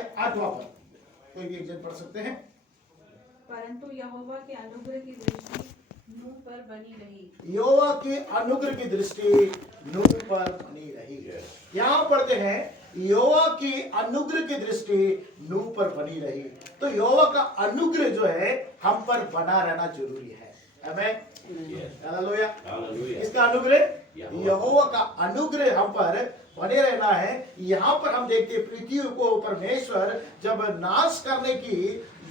अध्याय 8वां पद, कोई भी एक जन पढ़ सकते हैं। परंतु यहोवा के अनुग्रह की दृष्टि नूह पर बनी रही। यहोवा की अनुग्रह की दृष्टि नूह पर बनी रही। यहाँ पढ़ते हैं यहोवा की अनुग्रह की दृष्टि नूह पर बनी रही। तो यहोवा का अनुग्रह जो है हम पर बना रहना जरूरी है। आमीन, हालेलुया। इसका अनुग्रह, यहोवा का अनुग्रह हम पर बने रहना है। यहाँ पर हम देखते हैं पृथ्वी को परमेश्वर जब नाश करने की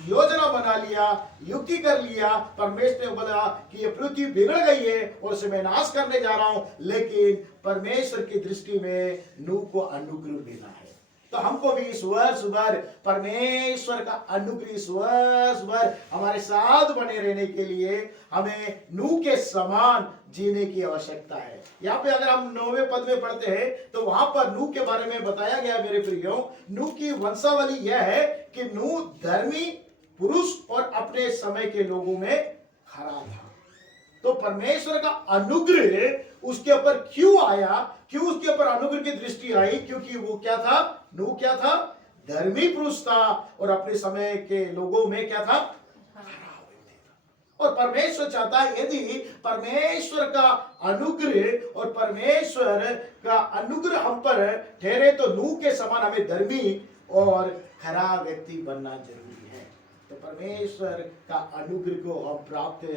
योजना बना लिया, युक्ति कर लिया, परमेश्वर ने बोला कि ये पृथ्वी बिगड़ गई है और उसे मैं नाश करने जा रहा हूं, लेकिन परमेश्वर की दृष्टि में नूह को अनुग्रह मिला है। तो हमको भी इस वर्ष भर परमेश्वर का अनुग्रह इस वर्ष भर हमारे साथ बने रहने के लिए हमें नूह के समान जीने की आवश्यकता है। यहाँ पे अगर हम 9वें पद में पढ़ते हैं तो वहां पर नूह के बारे में बताया गया मेरे प्रियो, नूह की वंशावली यह है कि नूह धर्मी पुरुष और अपने समय के लोगों में खरा था। तो परमेश्वर का अनुग्रह उसके ऊपर क्यों आया, क्यों उसके ऊपर अनुग्रह की दृष्टि आई? क्योंकि वो क्या था, नूह क्या था, धर्मी पुरुष था और अपने समय के लोगों में क्या था, और परमेश्वर चाहता है यदि परमेश्वर का अनुग्रह और परमेश्वर का अनुग्रह हम पर ठहरे तो नूह के समान हमें धर्मी और खरा व्यक्ति बनना जरूरी है। तो परमेश्वर का अनुग्रह को हम प्राप्त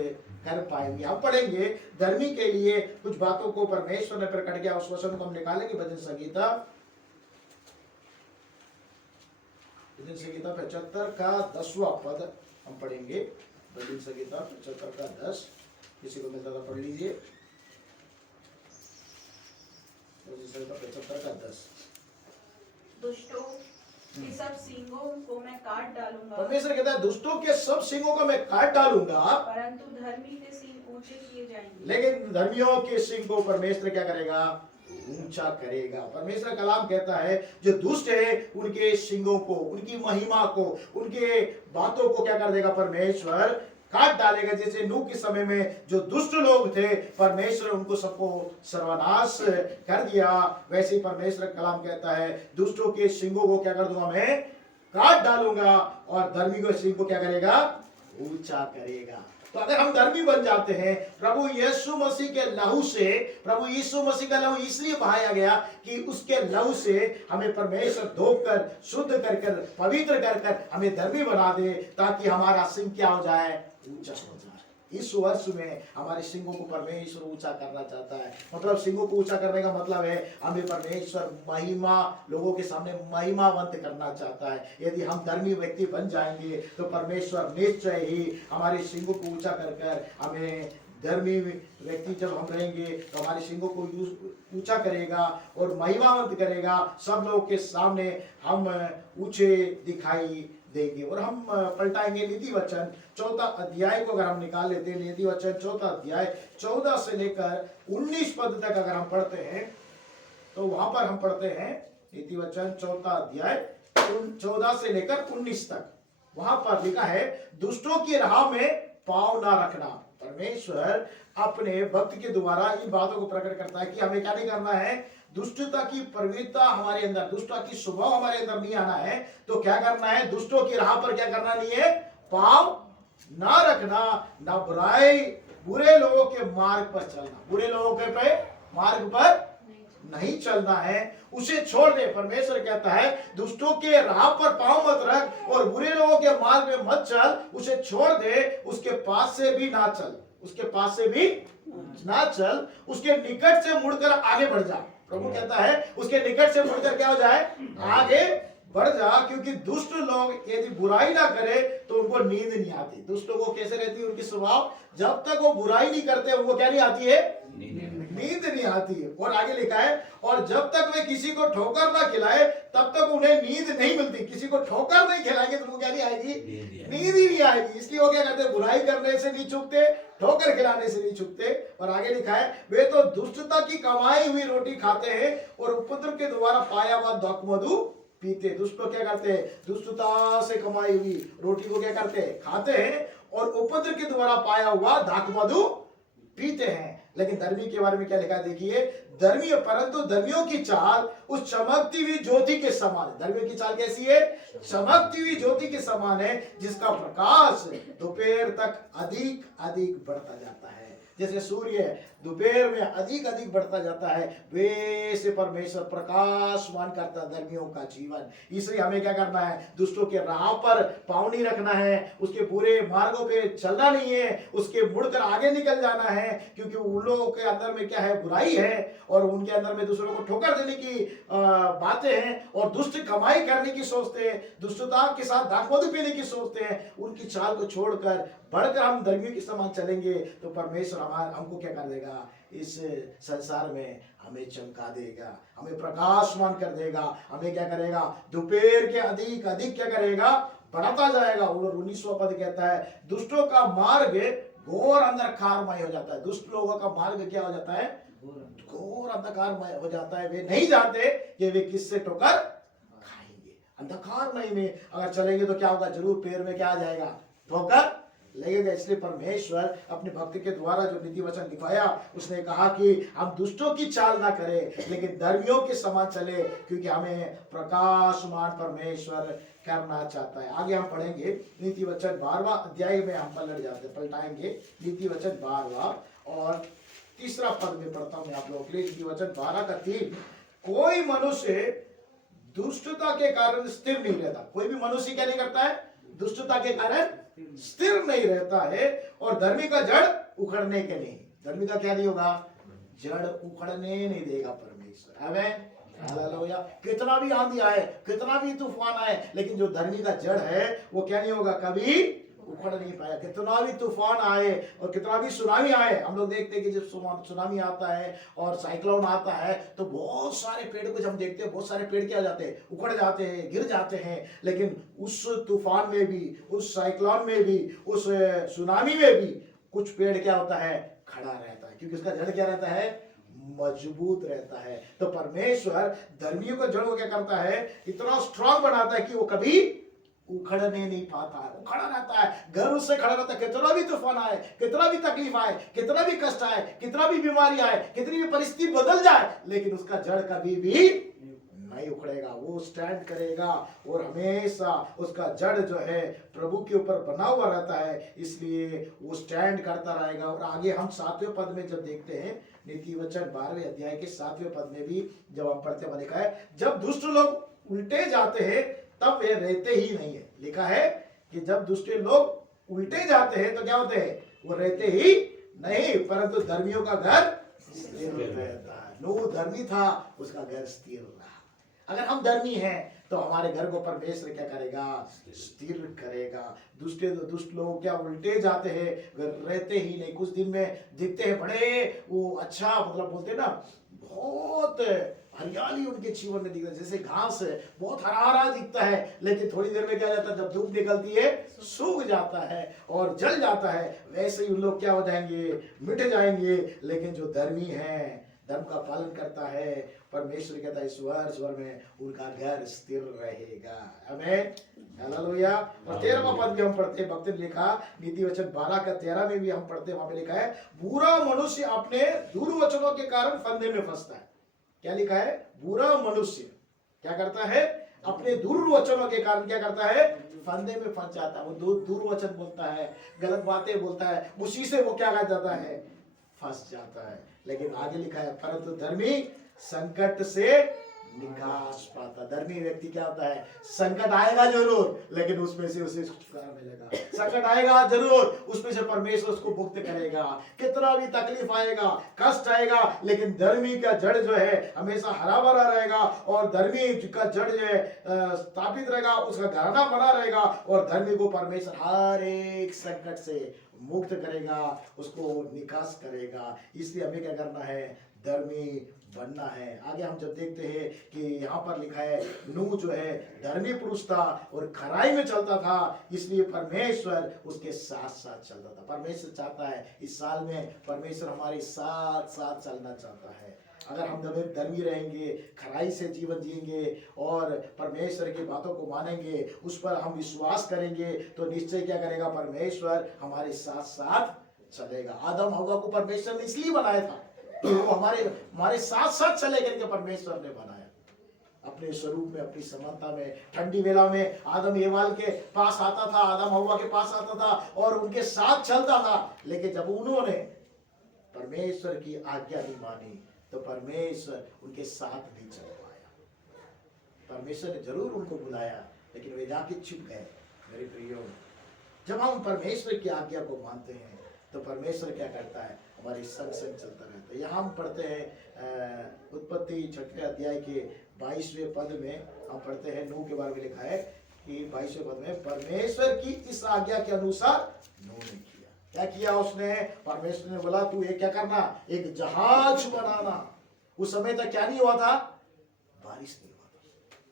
कर पाएंगे। हम पढ़ेंगे धर्मी के लिए कुछ बातों को परमेश्वर ने प्रकट किया, उस वचन को हम निकालेंगे भजन संगीता 75 का 10वां पद हम पढ़ेंगे। भजन संगीता 75 का 10, किसी को मिलता था पढ़ लीजिए। भजन संगीता 75 का 10। दुष्टों के सब सींगों को मैं काट डालूंगा। परमेश्वर कहता है दुष्टों के सब सींगों को मैं काट डालूंगा, परंतु धर्मी के सींग ऊंचे किए जाएंगे। लेकिन धर्मियों के सींग को परमेश्वर क्या करेगा, ऊंचा करेगा। परमेश्वर कलाम कहता है जो दुष्ट है उनके सिंगों को, उनकी महिमा को, उनके बातों को क्या कर देगा, परमेश्वर काट डालेगा। जैसे नूह के समय में जो दुष्ट लोग थे परमेश्वर उनको सबको सर्वनाश कर दिया, वैसे ही परमेश्वर कलाम कहता है दुष्टों के सिंगों को क्या कर दूंगा, मैं काट डालूंगा और धर्मी के सिंग को क्या करेगा, ऊंचा करेगा। तो अगर हम धर्मी बन जाते हैं, प्रभु यीशु मसीह के लहू से, प्रभु यीशु मसीह का लहू इसलिए बहाया गया कि उसके लहू से हमें परमेश्वर धोकर कर, शुद्ध कर कर, पवित्र कर कर हमें धर्मी बना दे, ताकि हमारा सिंह क्या हो जाए, ऊंचा हो जाए। इस वर्ष में हमारे सिंगों को परमेश्वर ऊंचा करना चाहता है। मतलब सिंगों को ऊंचा करने का मतलब है हमें परमेश्वर महिमा, लोगों के सामने महिमावंत करना चाहता है। यदि हम धर्मी व्यक्ति बन जाएंगे तो परमेश्वर निश्चय ही हमारे सिंगों को ऊंचा कर कर हमें, धर्मी व्यक्ति जब हम रहेंगे तो हमारे सिंगों को ऊंचा करेगा और महिमावंत करेगा। सब लोगों के सामने हम ऊंचे दिखाई देंगे। और हम पलटाएंगे नीति वचन 4 अध्याय को अगर हम निकाल लेते हैं, नीति वचन 4 अध्याय 14 से लेकर 19 पद तक अगर हम पढ़ते हैं तो वहां पर हम पढ़ते हैं नीति वचन 4 अध्याय 14 से लेकर 19 तक। वहां पर लिखा है दुष्टों की राह में पांव ना रखना। परमेश्वर अपने भक्त के द्वारा इन बातों को प्रकट करता है कि हमें क्या नहीं करना है, दुष्टता की प्रवृत्ति हमारे अंदर, दुष्टता की स्वभाव हमारे अंदर नहीं आना है। तो क्या करना है, दुष्टों की राह पर क्या करना नहीं है, पांव ना रखना, ना बुराई, बुरे लोगों के मार्ग पर चलना, बुरे लोगों के मार्ग पर नहीं चलना है, उसे छोड़ दे। परमेश्वर कहता है दुष्टों के राह पर पांव मत रख और बुरे लोगों के मार्ग में मत चल, उसे छोड़ दे, उसके पास से भी ना चल, उसके पास से भी ना चल, उसके निकट से मुड़कर आगे बढ़ जा। प्रभु कहता है उसके निकट से मुड़कर क्या हो जाए, आगे बढ़ जा। क्योंकि दुष्ट लोग यदि बुराई ना करे तो उनको नींद नहीं आती। दुष्ट लोगों को कैसे रहती है उनकी स्वभाव, जब तक वो बुराई नहीं करते उनको क्या नहीं आती है, नींद नहीं आती है। और आगे लिखा है और जब तक वे किसी को ठोकर ना खिलाए तब तक उन्हें नींद नहीं मिलती। किसी को ठोकर नहीं खिलाएंगे तो उनको क्या नहीं आएगी, नींद ही नहीं आएगी। इसलिए वो क्या करते, बुराई करने से नहीं चूकते, ठोकर खिलाने से नहीं चूकते। और आगे लिखा है वे तो दुष्टता की कमाई हुई रोटी खाते हैं और उपद्रव के द्वारा पाया हुआ दाखमधु पीते। दुष्ट लोग क्या करते हैं, दुष्टता से कमाई हुई रोटी को क्या करते हैं, खाते हैं और उपद्रव के द्वारा पाया हुआ दाखमधु पीते हैं। लेकिन धर्मी के बारे में क्या लिखा है देखिए, धर्मी, परंतु धर्मियों की चाल उस चमकती हुई ज्योति के समान है। धर्मियों की चाल कैसी है? चमकती हुई ज्योति के समान है, जिसका प्रकाश दोपहर तक अधिक अधिक बढ़ता जाता है। जैसे सूर्य दोपहर में अधिक अधिक बढ़ता जाता है, वैसे परमेश्वर प्रकाशमान करता है धर्मियों का जीवन। इसलिए हमें क्या करना है? दुष्टों के राह पर पाँव नहीं रखना है, उसके बुरे मार्गों पे चलना नहीं है, उसके मुड़कर आगे निकल जाना है, क्योंकि उन लोगों के अंदर में क्या है? बुराई है, और उनके अंदर में दूसरों को ठोकर देने की बातें हैं, और दुष्ट कमाई करने की सोचते हैं, दुष्टता के साथ दाखमधु पीने की सोचते हैं। उनकी चाल को छोड़कर बढ़कर हम धर्मियों के समान चलेंगे तो परमेश्वर हमको क्या कर देगा? इस संसार में हमें चमका देगा, हमें प्रकाशमान कर देगा, हमें क्या करेगा? दोपहर के अधिक अधिक क्या करेगा? बढ़ाता जाएगा। और 19वां पद कहता है, दुष्टों का मार्ग घोर अंधकारमय हो जाता है। दुष्ट लोगों का मार्ग क्या हो जाता है? घोर अंधकारमय हो जाता है। वे नहीं जानते कि वे किससे ठोकर खाएंगे। अंधकारमय में अगर चलेंगे तो क्या होगा? जरूर पैर में क्या आ जाएगा? ठोकर लगेगा। इसलिए परमेश्वर अपने भक्त के द्वारा जो नीति वचन दिखाया, उसने कहा कि हम दुष्टों की चाल ना करें, लेकिन धर्मियों के समान चले, क्योंकि हमें प्रकाशमान परमेश्वर करना चाहता है। आगे हम पढ़ेंगे नीति वचन 12वां अध्याय में हम पलटाएंगे नीति वचन 12वां और 3रा पद में पढ़ता हूं मैं आप लोगों के लिए। नीति वचन 12 का 3, कोई मनुष्य दुष्टता के कारण स्थिर नहीं रहता। कोई भी मनुष्य क्या नहीं करता है? दुष्टता के कारण स्थिर नहीं रहता है, और धर्मी का जड़ उखड़ने के नहीं। धर्मी का क्या नहीं होगा? जड़ उखड़ने नहीं देगा परमेश्वर। आमीन, हालेलुया। कितना भी आंधी आए, कितना भी तूफान आए, लेकिन जो धर्मी का जड़ है वो क्या नहीं होगा? कभी उखड़ नहीं पाया। कितना भी तूफान आए और कितना भी सुनामी आए, हम लोग देखते हैं कि जब सुनामी आता है और साइक्लोन आता है तो बहुत सारे पेड़ को हम देखते हैं, बहुत सारे पेड़ क्या जाते हैं? उखड़ जाते हैं, गिर जाते हैं। लेकिन उस तूफान में भी, उस साइक्लोन में भी, उस सुनामी में भी कुछ पेड़ क्या होता है? खड़ा रहता है, क्योंकि उसका जड़ क्या रहता है? मजबूत रहता है। तो परमेश्वर धर्मियों को जड़ को क्या करता है? इतना स्ट्रांग बनाता है कि वो कभी उखड़ने नहीं पाता है, उखड़ा रहता है, घर उससे खड़ा रहता है। कितना भी तूफान आए, कितना भी तकलीफ आए, कितना भी कष्ट आए, कितना भी बीमारी आए, कितनी भी परिस्थिति बदल जाए, लेकिन उसका जड़ कभी भी नहीं उखड़ेगा। वो स्टैंड करेगा, और हमेशा उसका जड़ जो है प्रभु के ऊपर बना हुआ रहता है, इसलिए वो स्टैंड करता रहेगा। और आगे हम 7वें पद में जब देखते हैं, नीति वचन 12वें अध्याय के 7वें पद में भी जब हम पढ़ते हुए लिखा है, जब दुष्ट लोग उल्टे जाते हैं तब वे रहते ही नहीं है। लिखा है कि जब दुष्ट लोग उल्टे जाते हैं तो क्या होते हैं? वो रहते ही नहीं, परंतु धर्मियों का घर स्थिर रहता है। नूह धर्मी था, उसका घर स्थिर रहा। अगर हम धर्मी हैं तो हमारे घर को परमेश्वर क्या करेगा? स्थिर करेगा। दुष्ट लोग क्या उल्टे जाते हैं, रहते ही नहीं। कुछ दिन में दिखते हैं बड़े वो अच्छा, मतलब बोलते हैं ना, बहुत हरियाली उनके जीवन में दिखता है, जैसे घास है, बहुत हरा हरा दिखता है, लेकिन थोड़ी देर में क्या जाता है? जब धूप निकलती है सूख जाता है और जल जाता है। वैसे ही उन लोग क्या हो जाएंगे? मिट जाएंगे। लेकिन जो धर्मी है, धर्म का पालन करता है, परमेश्वर कहता है स्वर में उनका घर स्थिर रहेगा। आमीन, हालेलुया। और 13वां पद भी हम पढ़ते हैं, भक्त ने लिखा नीति वचन 12 का 13 में भी हम पढ़ते हैं, वहां पे लिखा है, बुरा मनुष्य अपने दुर्वचनों के कारण फंदे में फंसता है। क्या लिखा है? बुरा मनुष्य क्या करता है? अपने दुर्वचनों के कारण क्या करता है? फंदे में फंस जाता है। वो दुर्वचन बोलता है, गलत बातें बोलता है, उसी से वो क्या कर जाता है? फंस जाता है। लेकिन आगे लिखा है, परंतु धर्मी संकट से निकास पाता। धर्मी व्यक्ति क्या होता है? संकट आएगा जरूर, लेकिन उसमें से उसे छुटकारा मिलेगा। संकट आएगा जरूर, उसमें से परमेश्वर उसको मुक्त करेगा। कितना भी तकलीफ आएगा, कष्ट आएगा, लेकिन धर्मी का जड़ जो है हमेशा हरा भरा रहेगा, और धर्मी का जड़ जो है स्थापित रहेगा, उसका घराना बना रहेगा, और धर्मी को परमेश्वर हर एक संकट से मुक्त करेगा, उसको निकास करेगा। इसलिए हमें क्या करना है? धर्मी बनना है। आगे हम जब देखते हैं कि यहाँ पर लिखा है, नूह जो है धर्मी पुरुष था और खराई में चलता था, इसलिए परमेश्वर उसके साथ साथ चलता था। परमेश्वर चाहता है इस साल में परमेश्वर हमारे साथ साथ चलना चाहता है। अगर हम धर्मी रहेंगे, खराई से जीवन जिएंगे और परमेश्वर की बातों को मानेंगे, उस पर हम विश्वास करेंगे, तो निश्चय क्या करेगा? परमेश्वर हमारे साथ साथ चलेगा। आदम हव्वा को परमेश्वर ने इसलिए बनाया था कि वो हमारे हमारे साथ साथ चले करके परमेश्वर ने बनाया अपने स्वरूप में, अपनी समानता में। ठंडी वेला में आदम एवाल के पास आता था, आदम हव्वा के पास आता था और उनके साथ चलता था, लेकिन जब उन्होंने परमेश्वर की आज्ञा नहीं मानी तो परमेश्वर उनके साथ नहीं चल पाया। परमेश्वर ने जरूर उनको बुलाया लेकिन वे जाके छिप गए। मेरे प्रियो, जब हम परमेश्वर की आज्ञा को मानते हैं तो परमेश्वर क्या करता है, हमारे संग संग चलता रहता है। यहाँ हम पढ़ते हैं उत्पत्ति 6वें अध्याय के 22वें पद में हम पढ़ते हैं, नूह के बारे में लिखा है कि 22वें पद में, परमेश्वर की इस आज्ञा के अनुसार नूह ने किया। क्या किया उसने? परमेश्वर ने बोला तू ये क्या करना, एक जहाज बनाना। उस समय तक क्या नहीं हुआ था, बारिश नहीं हुआ था।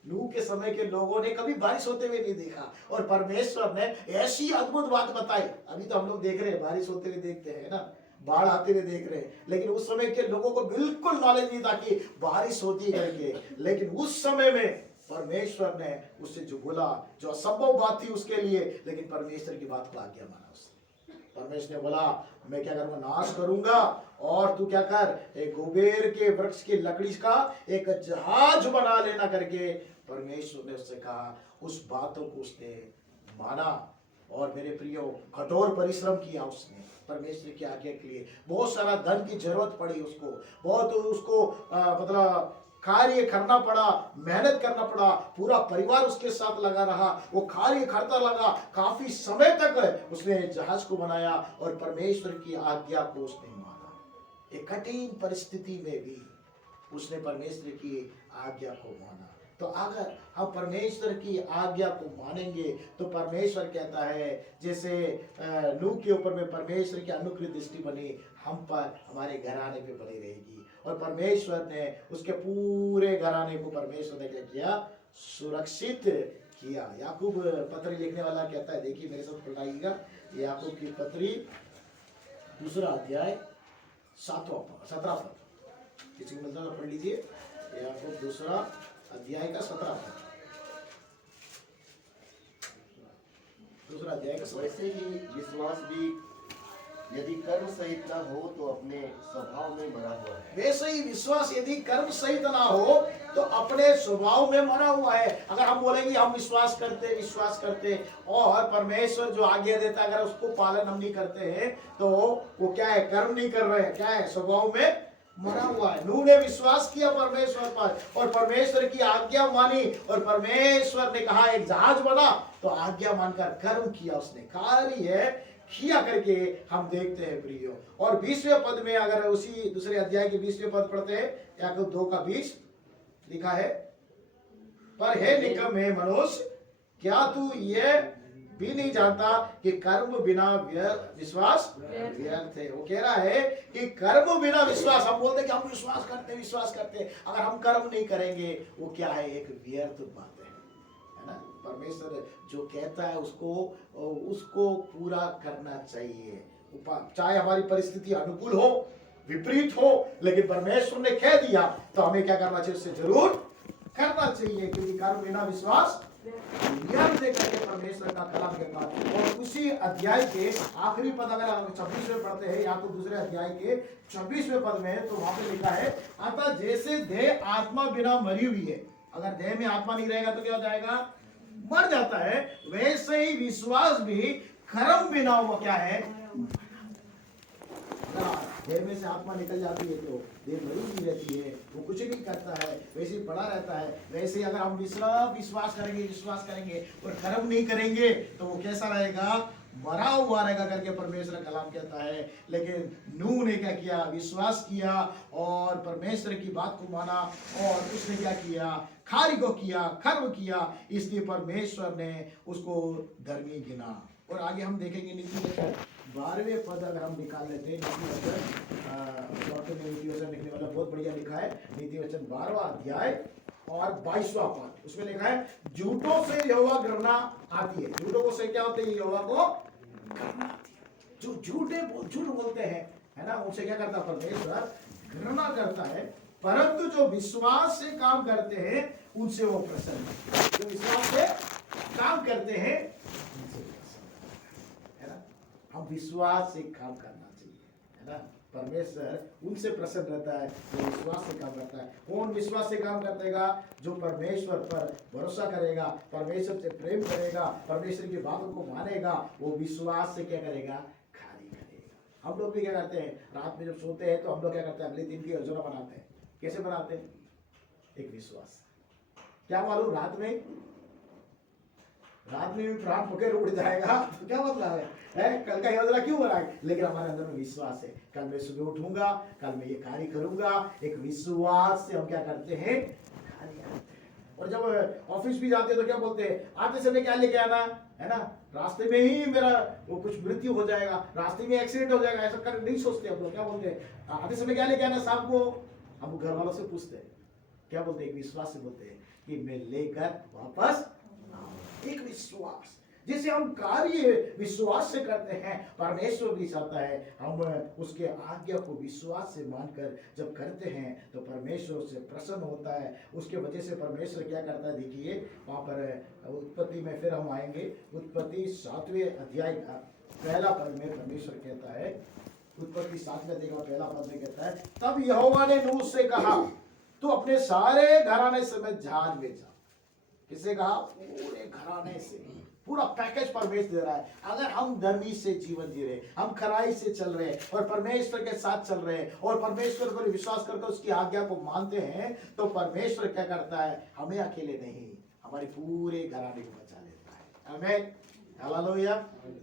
नूह के समय के लोगों ने कभी बारिश होते हुए नहीं देखा और परमेश्वर ने ऐसी अद्भुत बात बताई। अभी तो हम लोग देख रहे हैं, बारिश होते हुए देखते हैं ना, बाढ़ आते हुए देख रहे हैं, लेकिन उस समय के लोगों को बिल्कुल नॉलेज नहीं था कि बारिश होती है करके। लेकिन उस समय में परमेश्वर ने उससे जो बोला, जो असंभव बात थी उसके लिए, लेकिन परमेश्वर की बात को आज्ञा माना उसने। परमेश्वर ने बोला मैं क्या करूंगा, नाश करूंगा और तू क्या कर, एक गोबेर के वृक्ष की लकड़ी का एक जहाज बना लेना करके परमेश्वर ने उससे कहा। उस बातों को उसने माना और मेरे प्रियो कठोर परिश्रम किया उसने परमेश्वर की आज्ञा के लिए। बहुत सारा धन की जरूरत पड़ी उसको, बहुत उसको मतलब कार्य करना पड़ा, मेहनत करना पड़ा, पूरा परिवार उसके साथ लगा रहा, वो कार्य करता लगा। काफी समय तक उसने जहाज को बनाया और परमेश्वर की आज्ञा को उसने माना। एक कठिन परिस्थिति में भी उसने परमेश्वर की आज्ञा को माना। तो अगर हम परमेश्वर की आज्ञा को मानेंगे तो परमेश्वर कहता है, जैसे नूह के ऊपर में परमेश्वर की अनुग्रह दृष्टि बनी, हम पर, हमारे घराने पे बनी रहेगी। और परमेश्वर ने उसके पूरे घराने को परमेश्वर ने क्या किया, सुरक्षित किया। याकूब पत्री लिखने वाला कहता है, देखिए मेरे साथ पढ़ाइएगा, याकूब की पत्री 2 अध्याय 17 पद, किसी को मिलता है पढ़ लीजिए। याकूब 2 अध्याय का 17 पद, 2 अध्याय का 17। वैसे ही विश्वास भी यदि कर्म सहित न हो तो अपने स्वभाव में मरा हुआ है। वैसे ही विश्वास यदि कर्म सहित ना हो तो अपने स्वभाव में मरा हुआ है। अगर हम बोलेंगे हम विश्वास करते और परमेश्वर जो आज्ञा देता है अगर उसको पालन हम नहीं करते हैं तो वो क्या है, कर्म नहीं कर रहे हैं, क्या है, स्वभाव में मरा हुआ है। नूह ने विश्वास किया परमेश्वर पर और परमेश्वर की आज्ञा मानी और परमेश्वर ने कहा एक जहाज बना तो आज्ञा मानकर कर्म किया, उसने कार्य किया करके हम देखते हैं प्रियो। और 20वें पद में अगर उसी 2 अध्याय के 20वें पद पढ़ते हैं, याकूब 2:20 लिखा है, पर हे निकम्मे मनुष्य, क्या तू ये भी नहीं जानता कि कर्म बिना विश्वास व्यर्थ है। वो कह रहा है कि कर्म बिना विश्वास, हम बोलते कि हम विश्वास करते, अगर हम कर्म नहीं करेंगे वो क्या है, एक व्यर्थ बात है ना। परमेश्वर जो कहता है उसको पूरा करना चाहिए, चाहे हमारी परिस्थिति अनुकूल हो विपरीत हो, लेकिन परमेश्वर ने कह दिया तो हमें क्या करना चाहिए, उससे जरूर करना चाहिए, क्योंकि कर्म बिना विश्वास व्यर्थ है करके परमेश्वर का कलाम कहता है। और उसी अध्याय के आखिरी पद अगर हम 26वें पढ़ते हैं, या तो 2 अध्याय के 26वें पद में, तो वहां पे लिखा है, अतः जैसे देह आत्मा बिना मरी हुई है, अगर देह में आत्मा नहीं रहेगा तो क्या हो जाएगा, मर जाता है, वैसे ही विश्वास भी कर्म बिना वो क्या है, देह में से आत्मा निकल जाती है तो देह मरी हुई रहती है, वो कुछ नहीं करता है, वैसे ही पड़ा रहता है। वैसे ही अगर हम विश्वास करेंगे और कर्म नहीं करेंगे तो वो कैसा रहेगा, मरा हुआ रहेगा करके परमेश्वर कलाम कहता है। लेकिन नूह ने क्या किया, विश्वास किया और परमेश्वर की बात को माना और उसने क्या किया, कार्य को किया, कर्म किया, इसलिए परमेश्वर ने उसको धर्मी गिना। और आगे हम देखेंगे नीति वचन 12वें पद अगर हम निकाल लेते हैं, नीति वचन लिखने वाला बहुत बढ़िया लिखा है, नीति वचन 12वां अध्याय और 22वां पद, उसमें लिखा है, झूठों से यहोवा घृणा आती है। झूठों से क्या होते है, यहोवा को घृणा आती है। जो झूठ बोलते हैं, है ना, उनसे क्या करता परमेश्वर, घृणा करता है। परंतु जो विश्वास से काम करते हैं उनसे वो प्रसन्न है। जो विश्वास से काम करते हैं उनसे प्रसन्न है ना। हम विश्वास से काम करना चाहिए, है ना। परमेश्वर उनसे प्रसन्न रहता है जो विश्वास से काम करता है। कौन विश्वास से काम करेगा? जो परमेश्वर पर भरोसा करेगा, परमेश्वर से प्रेम करेगा, परमेश्वर की बातों को मानेगा, वो विश्वास से क्या करेगा? कार्य करेगा। हम लोग भी क्या करते हैं, रात में जब सोते हैं तो हम लोग क्या करते हैं? अगले दिन की योजना बनाते हैं। कैसे बनाते हैं? एक विश्वास। क्या मालूम रात में भी प्राण पकड़ उड़ जाएगा तो क्या मतलब है? कल का योजना क्यों बनाए? लेकिन हमारे अंदर में विश्वास है, कल मैं सुबह उठूंगा, कल मैं ये कार्य करूंगा। एक विश्वास से हम क्या करते हैं? कार्य करते हैं। और जब ऑफिस भी जाते हैं तो क्या बोलते हैं? आते समय क्या लेके आना है ना, रास्ते में ही मेरा वो कुछ मृत्यु हो जाएगा, रास्ते में एक्सीडेंट हो जाएगा, ऐसा कर नहीं सोचते हम लोग। क्या बोलते हैं? आते समय क्या लेके आना शाम को? हम घर वालों से पूछते हैं, क्या बोलते हैं? एक विश्वास से बोलते हैं कि मैं लेकर वापस आऊं। एक विश्वास जिसे हम कार्य विश्वास से करते हैं। परमेश्वर भी चाहता है हम उसके आज्ञा को विश्वास से मानकर जब करते हैं तो परमेश्वर से प्रसन्न होता है। उसके वजह से परमेश्वर क्या करता है? देखिए वहां पर उत्पत्ति में फिर हम आएंगे। उत्पत्ति 7वें अध्याय का पहला पद में परमेश्वर कहता है, उत्पत्ति 7वें अध्याय का पहला पद में कहता है, तब यहोवा ने नूह से कहा, तू अपने सारे घराने समेत जहाज में जा। किसे कहा? पूरे घराने से। पूरा पैकेज परमेश्वर दे रहा है। अगर हम धर्मी से जीवन जी रहे, हम खराई से चल रहे और परमेश्वर के साथ चल रहे और परमेश्वर पर विश्वास करके उसकी आज्ञा को मानते हैं तो परमेश्वर क्या करता है? हमें अकेले नहीं, हमारे पूरे घराने को बचा लेता है। आमीन, हालेलुया।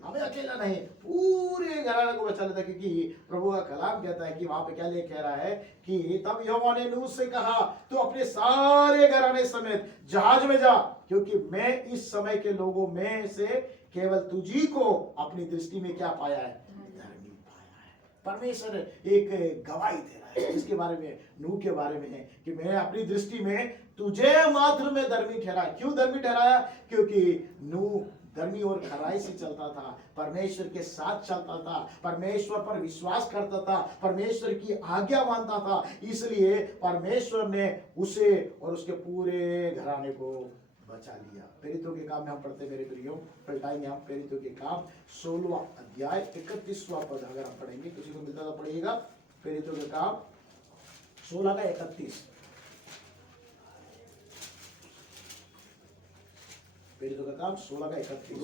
हमें अकेला नहीं, पूरे घराने को बचा लेता है। क्योंकि प्रभु का कलाम कहता है कि वहां पे क्या ले कह रहा है कि तब यहोवा ने नूह से कहा, तो अपने सारे घराने समेत जहाज में जा, क्योंकि मैं इस समय के लोगों में से केवल तुझी को अपनी दृष्टि में क्या पाया है? धर्मी पाया है। परमेश्वर एक गवाही दे रहा है इसके बारे में, नूह के बारे में है कि मैं अपनी दृष्टि में तुझे मात्र में धर्मी ठहराया। क्यों धर्मी ठहराया? क्योंकि नूह धर्मी और खराई से चलता था, परमेश्वर के साथ चलता था, परमेश्वर पर विश्वास करता था, परमेश्वर की आज्ञा मानता था। इसलिए परमेश्वर ने उसे और उसके पूरे घराने को बचा लिया। प्रेरितों के काम में हम पढ़ते मेरे प्रियो, पलटाएंगे हम प्रेरितों के काम 16वां अध्याय 31वां पद। अगर आप पढ़ेंगे, किसी को मिलता तो पढ़िएगा। प्रेरितों के काम 16 का 31। प्रेरितों का काम 16 का 31।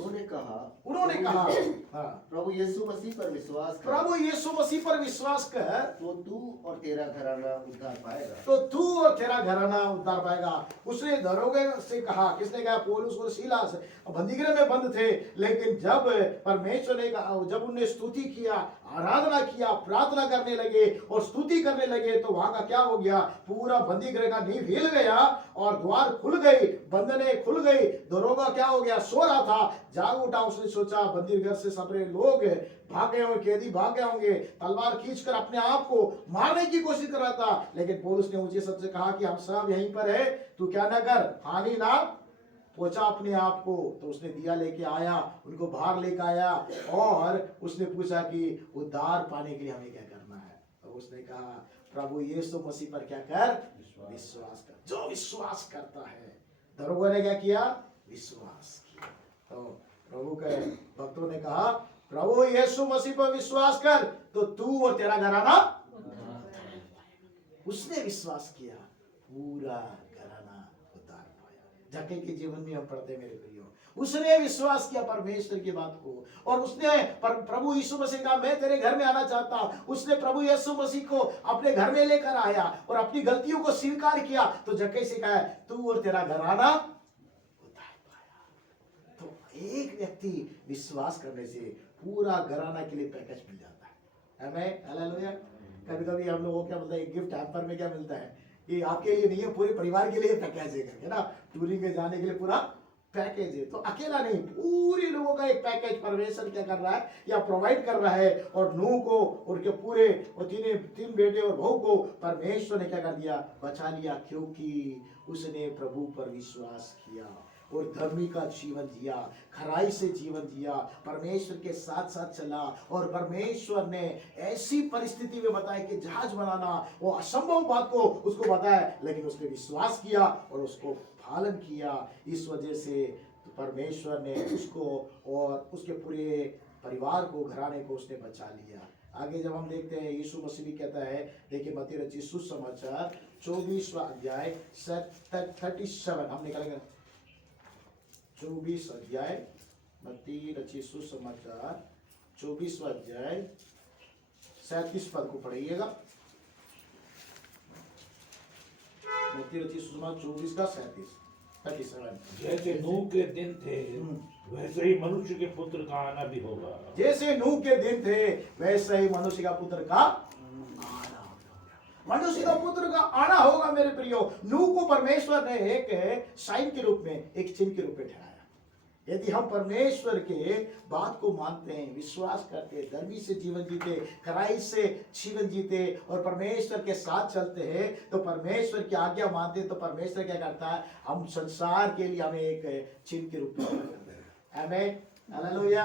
उन्होंने कहा हाँ, प्रभु यीशु मसीह पर विश्वास कर, प्रभु यीशु मसीह पर विश्वास कर, तो तू और तेरा घराना उद्धार पाएगा। तो तू और तेरा घराना उद्धार पाएगा। उसने दरोगे से कहा, किसने कहा? पौलुस और सीलास बंदीगृह में बंद थे, लेकिन जब परमेश्वर ने कहा, जब उन्हें स्तुति किया, आराधना किया, प्रार्थना करने लगे और स्तुति करने लगे तो वहां का क्या हो गया? पूरा बंदीगृह का नींव हिल गया और द्वार खुल गई, बंधने खुल गई। दरोगा क्या हो गया? सो रहा था, जाग उठा। उसने सोचा बंदीगृह से सारे लोग भाग गए होंगे, कैदी भाग गए होंगे, तलवार खींचकर अपने आप को मारने की कोशिश कर रहा था। लेकिन पौलुस ने ऊंचे शब्द से कहा कि हम सब यहीं पर है, तू क्या ना कर, हानि ना पहुंचा अपने आप को। तो उसने दिया लेके आया, उनको बाहर लेके आया और उसने पूछा कि उद्धार पाने के लिए हमें क्या करना है? तो उसने कहा प्रभु यीशु मसीह पर क्या कर? विश्वास कर। जो विश्वास करता है, दरोगा ने क्या किया? विश्वास किया। तो प्रभु के भक्तों ने कहा प्रभु यीशु मसीह पर विश्वास कर तो तू और तेरा घराना। उसने विश्वास किया, पूरा घराना उद्धार पाया। जक्कई के जीवन में हम पढ़ते मेरे प्रियो, उसने विश्वास किया परमेश्वर की बात को और उसने प्रभु यीशु मसीह का मैं तेरे घर में आना चाहता हूं। उसने प्रभु यीशु मसीह को अपने घर में लेकर आया और अपनी गलतियों को स्वीकार किया। तो जक्कई से कहा तू और तेरा घराना उद्धार पाया। तो एक व्यक्ति विश्वास करने से पूरा घराना के लिए पैकेज मिल जाता है। आमीन, हालेलुया। कभी कभी हम लोगों को क्या मिलता है? गिफ्ट हैम्पर में क्या मिलता है? ये आपके लिए नहीं है, पूरे परिवार के लिए पैकेज है ना, टूरिंग में जाने के लिए पूरा पैकेज है। तो अकेला नहीं, पूरे लोगों का एक पैकेज परमेश्वर क्या कर रहा है या प्रोवाइड कर रहा है। और नूह को और के पूरे और तीन बेटे और बहू को परमेश्वर ने क्या कर दिया? बचा लिया, क्योंकि उसने प्रभु पर विश्वास किया और धर्मी का जीवन जिया, खराई से जीवन जिया, परमेश्वर के साथ साथ चला। और परमेश्वर ने ऐसी परिस्थिति में बताया कि जहाज बनाना वो असंभव बात को उसको बताया, लेकिन उसने विश्वास किया और उसको पालन किया। इस वजह से परमेश्वर ने उसको और उसके पूरे परिवार को, घराने को उसने बचा लिया। आगे जब हम देखते हैं यीशु मसीह भी कहता है, देखिए मत्ती रचित सुसमाचार 24वां अध्याय 37 हम निकालेंगे। 24 अध्याय मत्ती रचित सुसमाचार 24वां अध्याय 37 पद को पढ़िएगा। मत्ती रचित सुसमाचार 24 का 37। जैसे नूह के दिन थे वैसे ही मनुष्य के पुत्र का आना भी होगा। जैसे नूह के दिन थे वैसे ही मनुष्य का पुत्र का आना होगा। मनुष्य का पुत्र का आना होगा मेरे प्रियो। नूह को परमेश्वर ने एक साइन के रूप में, एक चिन्ह के रूप में ठहराया। यदि हम परमेश्वर के बात को मानते हैं, विश्वास करते हैं, धर्मी से जीवन जीते, खराई से जीवन जीते और परमेश्वर के साथ चलते हैं, तो परमेश्वर की आज्ञा मानते हैं, तो परमेश्वर क्या करता है, हम संसार के लिए हमें एक चिन्ह के रूप में खड़ा करता है। आमीन, हालेलुया।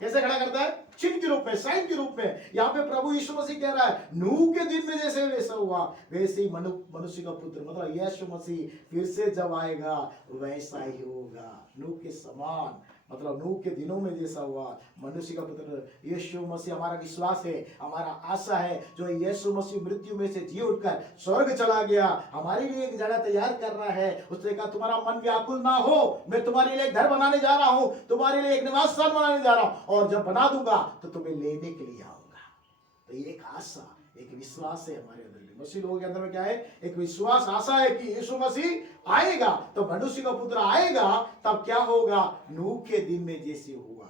कैसे खड़ा करता है? चिन्ह के रूप में, साइन के रूप में। यहाँ पे प्रभु यीशु मसीह कह रहा है, नूह के दिन में जैसे वैसा हुआ वैसे ही मनुष्य का पुत्र, मतलब यीशु मसीह फिर से जब आएगा वैसा ही होगा, नूह के समान। मतलब नूह के दिनों में जैसा हुआ, मनुष्य का पुत्र यीशु मसीह हमारा विश्वास है, हमारा आशा है। जो यीशु मसीह मृत्यु में से जी उठकर स्वर्ग चला गया, हमारे लिए एक जगह तैयार कर रहा है। उसने कहा तुम्हारा मन व्याकुल ना हो, मैं तुम्हारे लिए एक घर बनाने जा रहा हूं, तुम्हारे लिए एक निवास स्थान बनाने जा रहा हूं, और जब बना दूंगा तो तुम्हें लेने के लिए आऊंगा। तो ये एक आशा, एक विश्वास है हमारे अंदर में। मसीह लोगों के अंदर में क्या है? एक विश्वास, आशा है कि यीशु मसीह आएगा, तो मनुष्य का पुत्र आएगा, तब क्या होगा? नूह के दिन में जैसे हुआ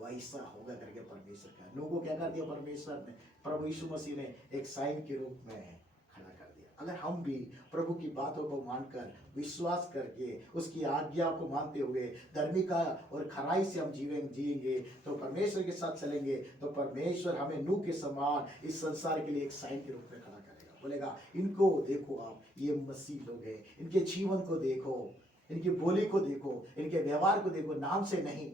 वैसा होगा करके परमेश्वर का। नूह को क्या कर दिया परमेश्वर ने? प्रभु यीशु मसीह ने एक साइन के रूप में खड़ा कर दिया। अगर हम भी प्रभु की बातों को मानकर, विश्वास करके, उसकी आज्ञा को मानते हुए धार्मिकता और खराई से हम जीवन जिएंगे, तो परमेश्वर के साथ चलेंगे, तो परमेश्वर हमें नूह के समान इस संसार के लिए एक साइन के रूप में खड़ा करेगा। बोलेगा इनको देखो, आप ये मसीह लोग हैं, इनके जीवन को देखो, इनकी बोली को देखो, इनके व्यवहार को देखो, नाम से नहीं।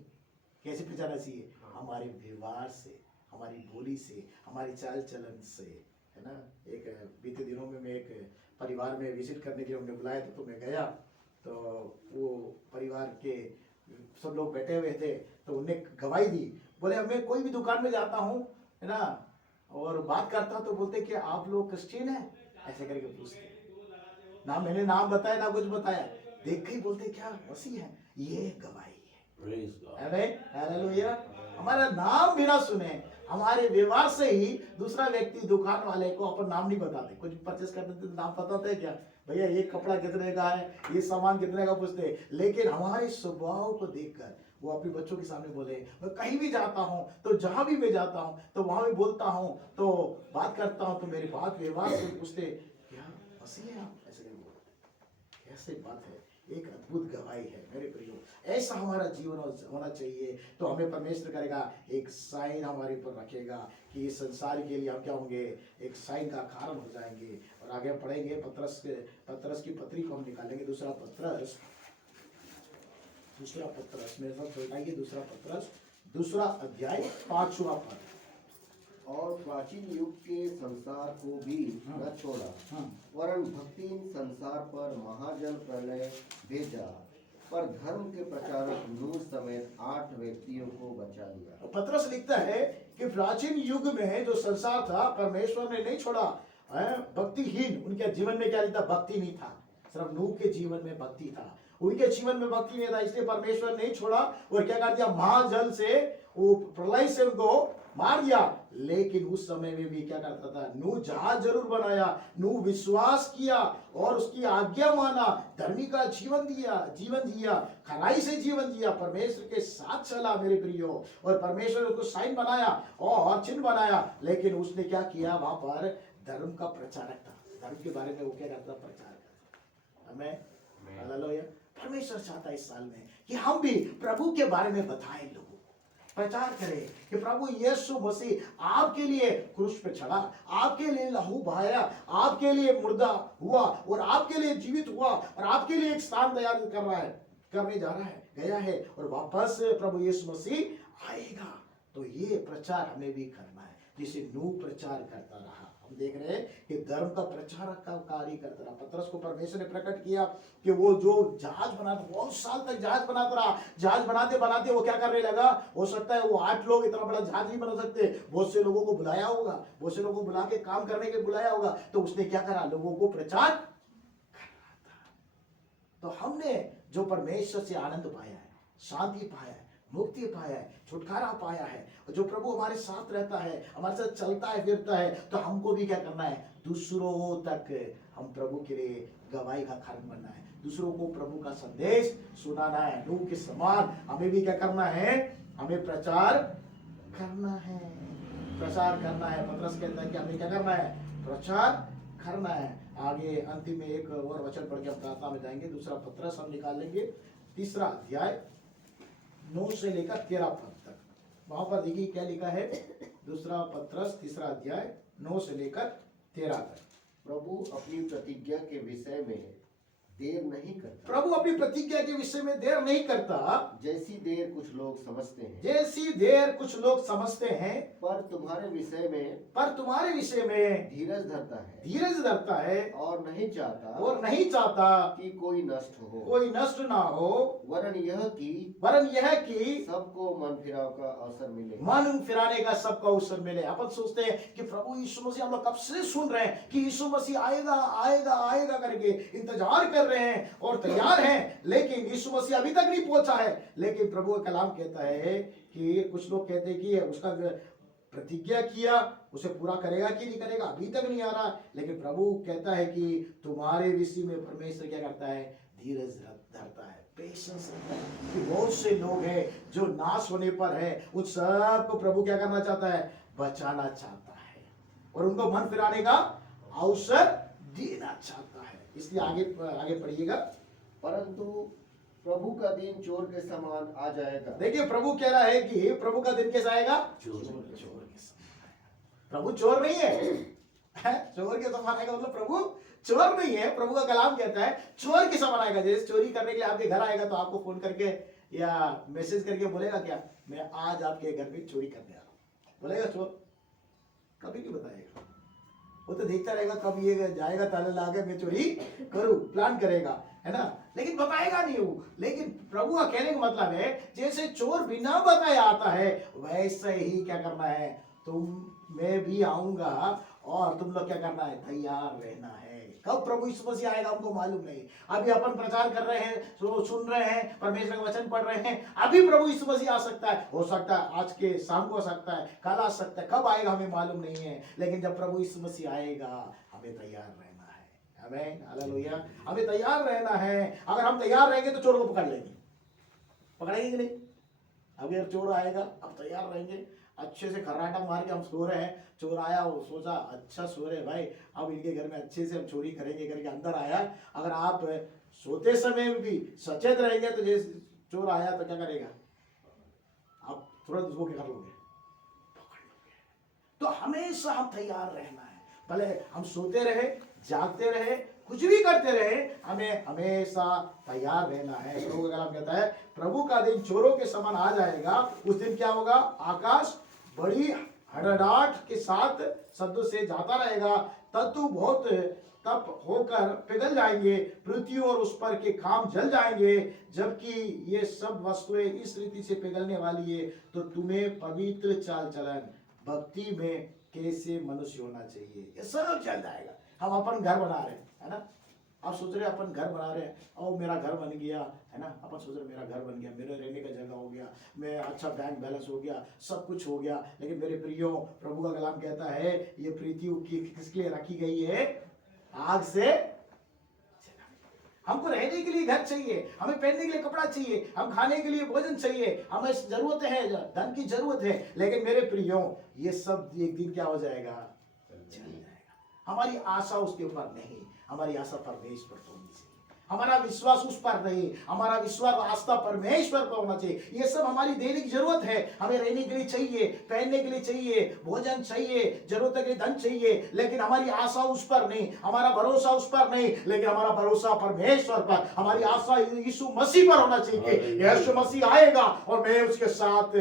कैसे पहचाना चाहिए? हमारे व्यवहार से, हमारी बोली से, हमारी चाल चलन से, है ना। एक बीते दिनों में मैं एक परिवार में विजिट करने के लिए उन्हें बुलाया था, तो मैं गया, तो वो परिवार के सब लोग बैठे हुए थे, तो उन्हें गवाही दी। बोले मैं कोई भी दुकान में जाता हूँ, है ना, और बात करता हूँ, तो बोलते कि आप लोग क्रिश्चियन हैं, ऐसे करके पूछते। ना मैंने नाम बताया ना कुछ बताया, देख के ही बोलते क्या मसीह है। ये गवाही है। हालेलुया। हमारा नाम बिना सुने, हमारे व्यवहार से ही दूसरा व्यक्ति, दुकान वाले को अपन नाम नहीं बताते। कुछ परचेस करते थे तो नाम बताते हैं क्या? भैया ये कपड़ा कितने का है, ये सामान कितने का पूछते। लेकिन हमारे स्वभाव को देखकर वो अपने बच्चों के सामने बोले, मैं कहीं भी जाता हूँ, तो जहां भी मैं जाता हूँ, तो वहां भी बोलता हूँ, तो बात करता हूँ, तो मेरी बात व्यवहार से पूछते क्या मसीह है आप? ऐसे नहीं बोलते। कैसे बात है, एक अद्भुत गवाही है मेरे प्रियो। ऐसा हमारा जीवन होना चाहिए, तो हमें परमेश्वर करेगा एक साइन हमारे ऊपर रखेगा कि इस संसार के लिए हम क्या होंगे, एक साइन का कारण हो जाएंगे। और आगे पढ़ेंगे पत्रस की पत्री को हम निकालेंगे। दूसरा पत्रस मेरे साथ बताइए, दूसरा पत्रस, दूसरा अध्याय 5वां पद। और प्राचीन युग के संसार को भी न छोड़ा, वरन भक्तिहीन संसार पर महाजल प्रलय भेजा, पर धर्म के प्रचारक नूह समेत 8 व्यक्तियों को बचा लिया। पत्रस लिखता है कि प्राचीन युग में जो संसार था, परमेश्वर ने नहीं छोड़ा। भक्तिहीन, उनके जीवन में क्या नहीं था? भक्ति नहीं था। सिर्फ नूह के जीवन में भक्ति था, उनके जीवन में भक्ति नहीं था, इसलिए परमेश्वर नहीं छोड़ा और क्या कर दिया? महाजल से, वो प्रलय से उनको मार दिया। लेकिन उस समय में भी क्या करता था? नूह जहाज जरूर बनाया, नूह विश्वास किया और उसकी आज्ञा माना, धर्मी का जीवन जिया, खराई से जीवन जिया, परमेश्वर के साथ चला मेरे प्रियो। और परमेश्वर उसको साइन बनाया और चिन्ह बनाया। लेकिन उसने क्या किया? वहां पर धर्म का प्रचारक था, धर्म के बारे में वो क्या करता? प्रचार करता। हमें हालेलुया। परमेश्वर चाहता है इस साल में कि हम भी प्रभु के बारे में बताएं, लोगों प्रचार करें कि प्रभु यीशु मसीह आपके लिए क्रूस पे चढ़ा, आपके लिए लहू बहाया, आपके लिए मुर्दा हुआ और आपके लिए जीवित हुआ और आपके लिए एक स्थान तैयार करने जा रहा है, गया है और वापस प्रभु यीशु मसीह आएगा। तो ये प्रचार हमें भी करना है। जिसे नूह प्रचार करता रहा। हम देख रहे हैं कि धर्म का प्रचारक का कार्य करता रहा। पतरस को परमेश्वर ने प्रकट किया कि वो जो जहाज बनाता, बहुत साल तक जहाज बनाता रहा। जहाज बनाते बनाते वो क्या करने लगा, हो सकता है वो 8 लोग इतना बड़ा जहाज नहीं बना सकते, बहुत से लोगों को बुलाया होगा, बहुत से लोगों को बुला के काम करने के बुलाया होगा। तो उसने क्या करा, लोगों को प्रचार कर रहा था। तो हमने जो परमेश्वर से आनंद पाया है, शांति पाया है, मुक्ति पाया है, छुटकारा पाया है, जो प्रभु हमारे साथ रहता है, हमारे साथ चलता है फिरता है, तो हमको भी क्या करना है, दूसरों तक हम प्रभु के लिए गवाही का कारण बनना है, दूसरों को प्रभु का संदेश सुनाना है। नूह के समान हमें भी क्या करना है, हमें प्रचार करना है, प्रचार करना है। पतरस कहता है कि हमें क्या करना है, प्रचार करना है। आगे अंतिम में एक और वचन पढ़ के हम प्रार्थना में जाएंगे। दूसरा पतरस हम निकाल लेंगे, 3 अध्याय 9 से लेकर 13 पद तक। वहां पर देखिए क्या लिखा है, दूसरा पतरस 3 अध्याय 9 से लेकर 13 तक। प्रभु अपनी प्रतिज्ञा के विषय में देर नहीं करता, प्रभु अपनी प्रतिज्ञा के विषय में देर नहीं करता, जैसी देर कुछ लोग समझते हैं, जैसी देर कुछ लोग समझते हैं, पर तुम्हारे विषय में धीरज धरता है, धीरज धरता है, और नहीं चाहता कि कोई नष्ट ना हो, वरन यह कि सबको मन फिराव का अवसर मिले। मन फिराने का सबका अवसर मिले। अपन सोचते हैं कि प्रभु यीशु मसीह, हम लोग कब से सुन रहे हैं कि यीशु मसीह आएगा आएगा आएगा करके इंतजार कर रहे हैं और तैयार हैं, लेकिन यीशु मसीह अभी तक नहीं पहुंचा है। लेकिन प्रभु का कलाम कहता है कि कुछ लोग कहते हैं कि उसका प्रतिज्ञा किया, उसे पूरा करेगा कि नहीं करेगा, अभी तक नहीं आ रहा। लेकिन प्रभु कहता है कि तुम्हारे विषय में परमेश्वर क्या करता है, धीरज धरता है, पेशेंस रखता है। कि बहुत से लोग हैं जो नाश होने पर है, उन सबको प्रभु क्या करना चाहता है, बचाना चाहता है और उनको मन फिराने का अवसर देना चाहता है। इसलिए आगे पढ़िएगा। परंतु प्रभु का दिन चोर के समान आ जाएगा। देखिए प्रभु कह रहा है कि प्रभु का दिन कैसा आएगा, चोर के समान आएगा। प्रभु चोर नहीं है, चोर के समान आएगा मतलब प्रभु चोर नहीं है। प्रभु का कलाम कहता है चोर के समान आएगा। जैसे चोरी करने के लिए आपके घर आएगा तो आपको फोन करके या मैसेज करके बोलेगा क्या, मैं आज आपके घर में चोरी करने आ रहा हूं, बोलेगा चोर? कभी नहीं बताएगा। वो तो देखता रहेगा कब ये जाएगा ताले लाके मैं चोरी करूं, प्लान करेगा, है ना, लेकिन बताएगा नहीं वो। लेकिन प्रभु का कहने का मतलब है जैसे चोर बिना बताए आता है, वैसे ही क्या करना है, मैं भी आऊंगा और तुम लोग क्या करना है, तैयार रहना है। कब प्रभु यीशु मसीह आएगा हमको मालूम नहीं। अभी अपन प्रचार कर रहे हैं, सुन रहे हैं, परमेश्वर का वचन पढ़ रहे हैं, अभी प्रभु यीशु मसीह आ सकता है, हो सकता है आज के शाम को आ सकता है, कल आ सकता है, कब आएगा हमें मालूम नहीं है। लेकिन जब प्रभु यीशु मसीह आएगा हमें तैयार रहना है। आमीन, हालेलुया। हमें तैयार रहना है। अगर हम तैयार रहेंगे तो चोर को पकड़ेंगे कि नहीं? अगर चोर आएगा अब तैयार रहेंगे, अच्छे से खर्राटा मार के हम सो रहे हैं, चोर आया, वो सोचा अच्छा सो रहे भाई, अब इनके घर में अच्छे से हम चोरी करेंगे करके अंदर आया। अगर आप सोते समय में भी सचेत रहेंगे तो जैसे चोर आया तो क्या करेगा, आप तुरंत उसको क्या कर लोगे, पकड़ लोगे। तो हमेशा हम तैयार रहना है। भले हम सोते रहे, जागते रहे, कुछ भी करते रहे, हमें हमेशा तैयार रहना है। प्रभु का कलाम कहता है प्रभु का दिन चोरों के समान आ जाएगा। उस दिन क्या होगा, आकाश बड़ी हड़ाहट के साथ शब्दों से जाता रहेगा, तत्व बहुत तप होकर पिघल जाएंगे, पृथ्वी और उस पर के काम जल जाएंगे। जबकि ये सब वस्तुएं इस रीति से पिघलने वाली है, तो तुम्हें पवित्र चाल चलन, भक्ति में कैसे मनुष्य होना चाहिए, ये सब चल जाएगा। हम अपन घर बना रहे हैं, है ना, आप सोच रहे हैं अपन घर बना रहे हैं, और मेरा घर बन गया, है ना, अपन सोच रहे मेरा घर बन गया, मेरे रहने का जगह हो गया, मैं अच्छा बैंक बैलेंस हो गया, सब कुछ हो गया। लेकिन मेरे प्रियो, प्रभु का कलाम कहता है ये पृथ्वी किसके लिए रखी गई है, आग से। हमको रहने के लिए घर चाहिए, हमें पहनने के लिए कपड़ा चाहिए, हम खाने के लिए भोजन चाहिए, हमें जरूरत है, धन की जरूरत है। लेकिन मेरे प्रियो, ये सब एक दिन क्या हो जाएगा, चल जाएगा। हमारी आशा उसके ऊपर नहीं, हमारी आशा परमेश्वर पर होनी चाहिए। हमारा विश्वास उस पर नहीं, हमारा विश्वास आस्था परमेश्वर पर होना चाहिए। ये सब हमारी दैनिक जरूरत है। हमें रहने के लिए चाहिए, पहनने के लिए चाहिए, भोजन चाहिए, जरूरत के धन चाहिए, लेकिन हमारी आशा उस पर नहीं, हमारा भरोसा उस पर नहीं, लेकिन हमारा भरोसा परमेश्वर पर, हमारी आशा यीशु मसीह पर होना चाहिए कि यीशु मसीह आएगा और मैं उसके साथ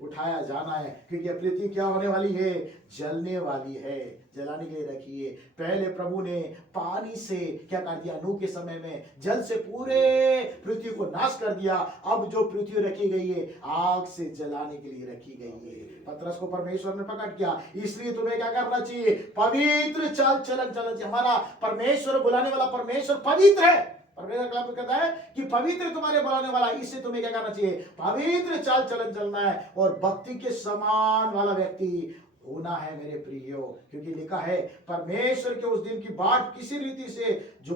उठाया जाना है, क्योंकि पृथ्वी क्या होने वाली है, जलने वाली है, जलाने के लिए रखी है। पहले प्रभु ने पानी से क्या कर दिया, नूह के समय में जल से पूरे पृथ्वी को नाश कर दिया। अब जो पृथ्वी रखी गई है, आग से जलाने के लिए रखी गई है। पतरस को परमेश्वर ने प्रकट किया, इसलिए तुम्हें क्या करना चाहिए, पवित्र चाल चलन चलना चाहिए। हमारा परमेश्वर, बुलाने वाला परमेश्वर पवित्र है। परमेश्वर कहता है कि पवित्र तुम्हारे बुलाने वाला, इससे तुम्हें क्या करना चाहिए, पवित्र चाल चलन चलना है और भक्ति के समान वाला व्यक्ति होना है मेरे प्रियो, क्योंकि लिखा है परमेश्वर के उस दिन की बाट किसी रीति से जो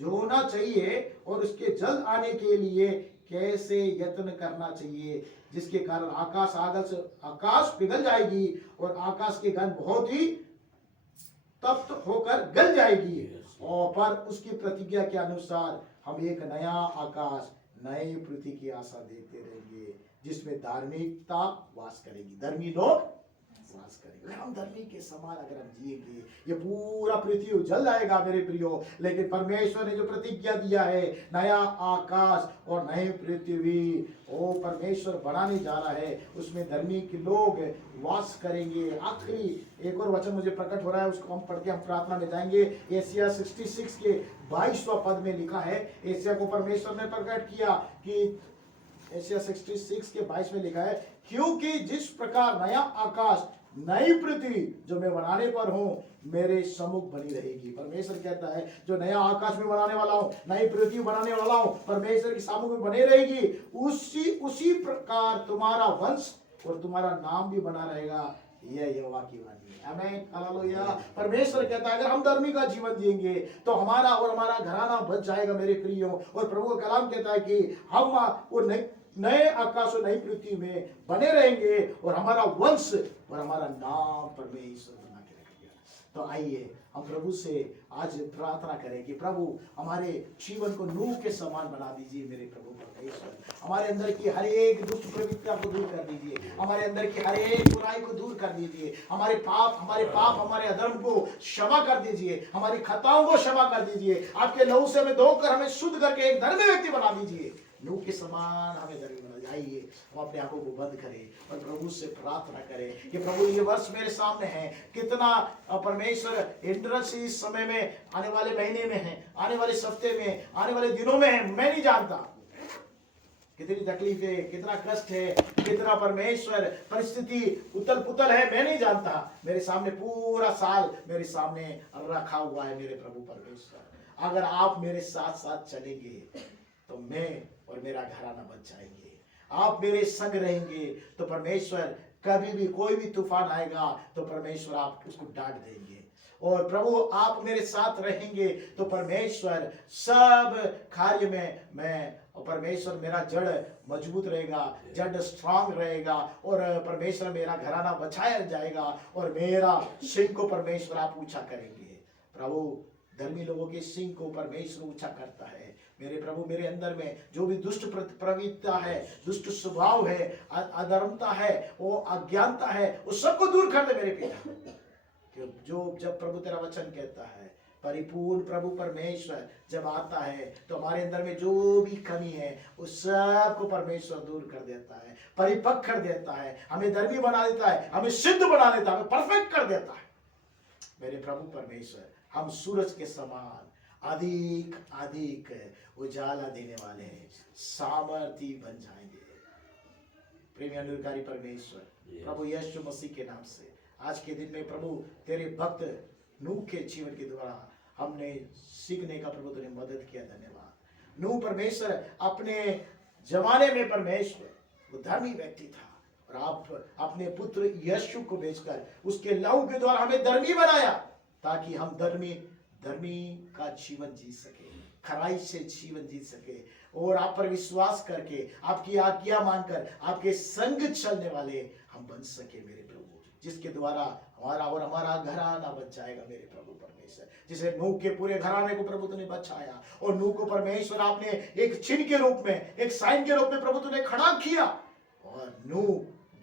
होना चाहिए और उसके जल्द आने के लिए कैसे यत्न करना चाहिए, जिसके कारण आकाश पिघल जाएगी और आकाश की गंध बहुत ही तप्त होकर गल जाएगी। और पर उसकी प्रतिज्ञा के अनुसार हम एक नया आकाश, नई पृथ्वी की आशा देखते रहेंगे, जिसमें धार्मिकता वास करेगी, धर्मी लोग वास करेंगे। हम धर्मी के समान अगर हम जिएंगे, ये पूरा पृथ्वी जल जाएगा मेरे प्रियो। लेकिन परमेश्वर ने जो प्रतिज्ञा दिया है, नया आकाश और नई पृथ्वी वो परमेश्वर बनाने जा रहा है, उसमें धर्मी के लोग वास करेंगे। आखिरी एक और वचन मुझे प्रकट हो रहा है, उसको हम पढ़ के हम प्रार्थना में जाएंगे। एशिया 66 के 22वां पद में लिखा है, एशिया को परमेश्वर ने प्रकट किया कि एशिया 66 के 22 में लिखा है, क्योंकि जिस प्रकार नया आकाश नई पृथ्वी जो मैं बनाने पर हूं मेरे सम्मुख बनी रहेगी। परमेश्वर कहता है जो नया आकाश में बनाने वाला हूं, नई पृथ्वी बनाने वाला हूं, परमेश्वर के सम्मुख में बने रहेगी। उसी प्रकार तुम्हारा वंश और तुम्हारा नाम भी बना रहेगा, यह यहोवा की वाणी है। आमीन, हालेलुया। परमेश्वर कहता है अगर हम धर्मी का जीवन जिएंगे तो हमारा और हमारा घराना बच जाएगा मेरे प्रियो। और प्रभु का कलाम कहता है कि हम वो नए आकाश और नई पृथ्वी में बने रहेंगे और हमारा वंश और हमारा नाम परमेश्वर बना के रखेगा। तो आइए हम प्रभु से आज प्रार्थना करें कि प्रभु हमारे जीवन को नूह के समान बना दीजिए मेरे प्रभु परमेश्वर। हमारे अंदर की हर एक दुष्ट प्रवृत्ति को दूर कर दीजिए, हमारे अंदर की हर एक बुराई को दूर कर दीजिए, हमारे पाप हमारे अधर्म को क्षमा कर दीजिए, हमारी खताओं को क्षमा कर दीजिए। आपके लहू से हमें धोकर हमें शुद्ध करके एक धर्मी व्यक्ति बना दीजिए, नूह के समान हमें धर्मी बना। आइए हम अपने आंखों को बंद करें और प्रभु से प्रार्थना करें कि प्रभु ये वर्ष मेरे सामने है, कितना परमेश्वर इंटरेस्ट इस समय में, आने वाले महीने में है, आने वाले हफ्ते में, आने वाले दिनों में है, मैं नहीं जानता। कितनी तकलीफ है, कितना कष्ट है, कितना परमेश्वर परिस्थिति उतल पुतल है, मैं नहीं जानता। मेरे सामने पूरा साल मेरे सामने रखा हुआ है मेरे प्रभु परमेश्वर। अगर आप मेरे साथ साथ चलेंगे तो मैं और मेरा घराना बच जाएंगे। आप मेरे संग रहेंगे तो परमेश्वर कभी भी कोई भी तूफान आएगा तो परमेश्वर आप उसको डांट देंगे। और प्रभु आप मेरे साथ रहेंगे तो परमेश्वर सब कार्य में मैं और परमेश्वर मेरा जड़ मजबूत रहेगा, जड़ स्ट्रांग रहेगा और परमेश्वर मेरा घराना बचाया जाएगा और मेरा सिंह को परमेश्वर आप ऊंचा करेंगे। प्रभु धर्मी लोगों के सिंह को परमेश्वर ऊंचा करता है। मेरे प्रभु मेरे अंदर में जो भी दुष्ट प्रवृत्ति है, दुष्ट स्वभाव है, अधर्मता है, वो अज्ञानता है, वो सबको दूर कर दे मेरे पिता। जब प्रभु तेरा वचन कहता है परिपूर्ण प्रभु परमेश्वर जब आता है तो हमारे अंदर में जो भी कमी है उस सब को परमेश्वर दूर कर देता है, परिपक्व कर देता है, हमें धर्मी बना देता है, हमें सिद्ध बना देता है, हमें परफेक्ट कर देता है। मेरे प्रभु परमेश्वर हम सूरज के समान अधिक अधिक उजाला देने वाले हैं, सामर्थी बन जाएंगे। प्रेमी अनुग्रहकारी परमेश्वर प्रभु यीशु मसीह के नाम से आज के दिन में प्रभु तेरे भक्त नूह के जीवन के द्वारा हमने सीखने का प्रभु तूने मदद किया, धन्यवाद। नूह परमेश्वर अपने जमाने में परमेश्वर वो धर्मी व्यक्ति था और आप अपने पुत्र यीशु को भेजकर उसके लहू के द्वारा हमें धर्मी बनाया ताकि हम धर्मी का जीवन जी सके, खराई से जीवन जी सके और आप पर विश्वास करके आपकी आज्ञा मानकर आपके संग चलने वाले हम बन सके। मेरे प्रभु जिसके द्वारा हमारा घराना बच जाएगा मेरे प्रभु परमेश्वर। जिसे नूह के पूरे घराने को प्रभु तूने बचाया और नूह को परमेश्वर आपने एक चिन्ह के रूप में, एक साइन के रूप में प्रभु तूने खड़ा किया और नूह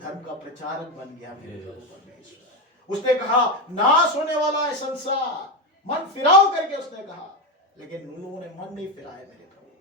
धर्म का प्रचारक बन गया मेरे प्रभु परमेश्वर। उसने कहा नाश होने वाला है संसार, मन फिराओ करके उसने कहा, लेकिन उन लोगों ने मन नहीं फिराया मेरे प्रभु।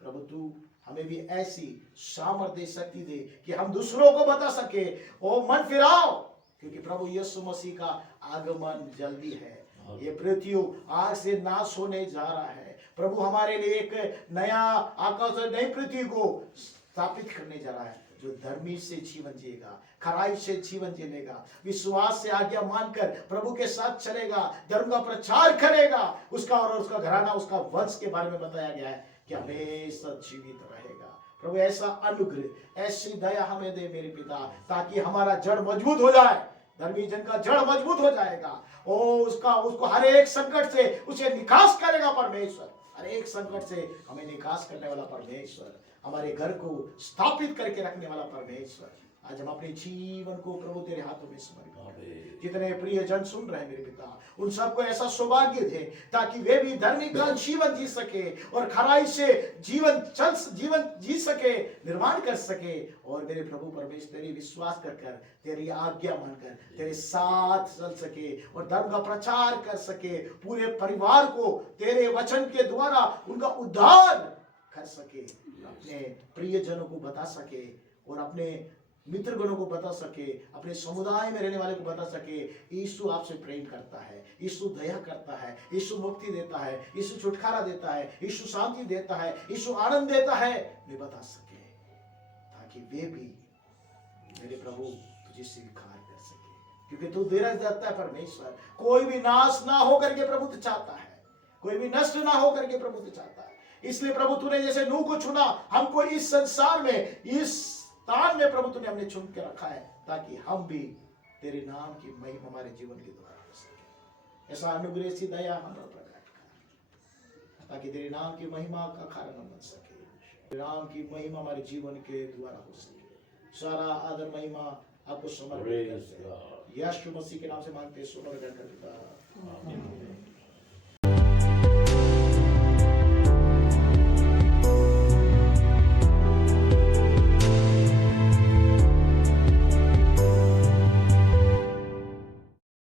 प्रभु तू हमें भी ऐसी सामर्थ्य शक्ति दे कि हम दूसरों को बता सके ओ मन फिराओ, क्योंकि प्रभु यीशु मसीह का आगमन जल्दी है। ये पृथ्वी आज से नाश होने जा रहा है। प्रभु हमारे लिए एक नया आकाश और नई पृथ्वी को स्थापित करने जा रहा है, जो धर्मी से जीवन जिएगा, खराई से जीवन जिएगा, विश्वास से आज्ञा मानकर प्रभु के साथ चलेगा, धर्म का प्रचार करेगा, उसका और उसका घराना, उसका वंश के बारे में बताया गया है कि हमेशा जीवित रहेगा। प्रभु ऐसा अनुग्रह, ऐसी दया हमें दे मेरे पिता, ताकि हमारा जड़ मजबूत हो जाए। धर्मी जन का जड़ मजबूत हो जाएगा और उसको हर एक संकट से उसे निकास करेगा परमेश्वर। हर एक संकट से हमें निकास करने वाला परमेश्वर, हमारे घर को स्थापित करके रखने वाला परमेश्वर। आज हम अपने जीवन को प्रभु तेरे हाथों में समर्पित करें। जितने प्रिय जन सुन रहे हैं मेरे पिता, उन सबको ऐसा सौभाग्य दे ताकि वे भी धर्मी का जीवन जी सके और खराई से जीवन जी सके, निर्माण कर सके और मेरे प्रभु परमेश्वर तेरी विश्वास कर तेरी आज्ञा मानकर तेरे साथ चल सके और धर्म का प्रचार कर सके। पूरे परिवार को तेरे वचन के द्वारा उनका उद्धार कर सके, अपने प्रिय जनों को बता सके और अपने मित्रगणों को बता सके, अपने समुदाय में रहने वाले को बता सके यीशु आपसे प्रेम करता है, यीशु दया करता है, यीशु मुक्ति देता है, यीशु छुटकारा देता है, यीशु शांति देता है, यीशु आनंद देता है। वे बता सके ताकि वे भी मेरे प्रभु तुझे स्वीकार कर सके, क्योंकि तू धीरज देता है परमेश्वर। कोई भी नाश ना हो करके प्रभु तो चाहता है, कोई भी नष्ट ना हो करके प्रभु तो चाहता है। इसलिए प्रभु तूने जैसे नूह को चुना, हमको इस संसार में, इस स्थान में प्रभु तूने हमने चुन के रखा है ताकि हम भी तेरे नाम की महिमा हमारे जीवन के द्वारा हो सके। ऐसा अनुग्रह सी दया हम पर प्रकट कर ताकि तेरे नाम की महिमा का कारण हम बन सके, तेरे नाम की महिमा हमारे जीवन के द्वारा हो सके। सारा आदर महिमा आपको समर्पित करते हैं, यीशु मसीह के नाम से मांगते हैं, सुनो और ग्रहण करते हैं।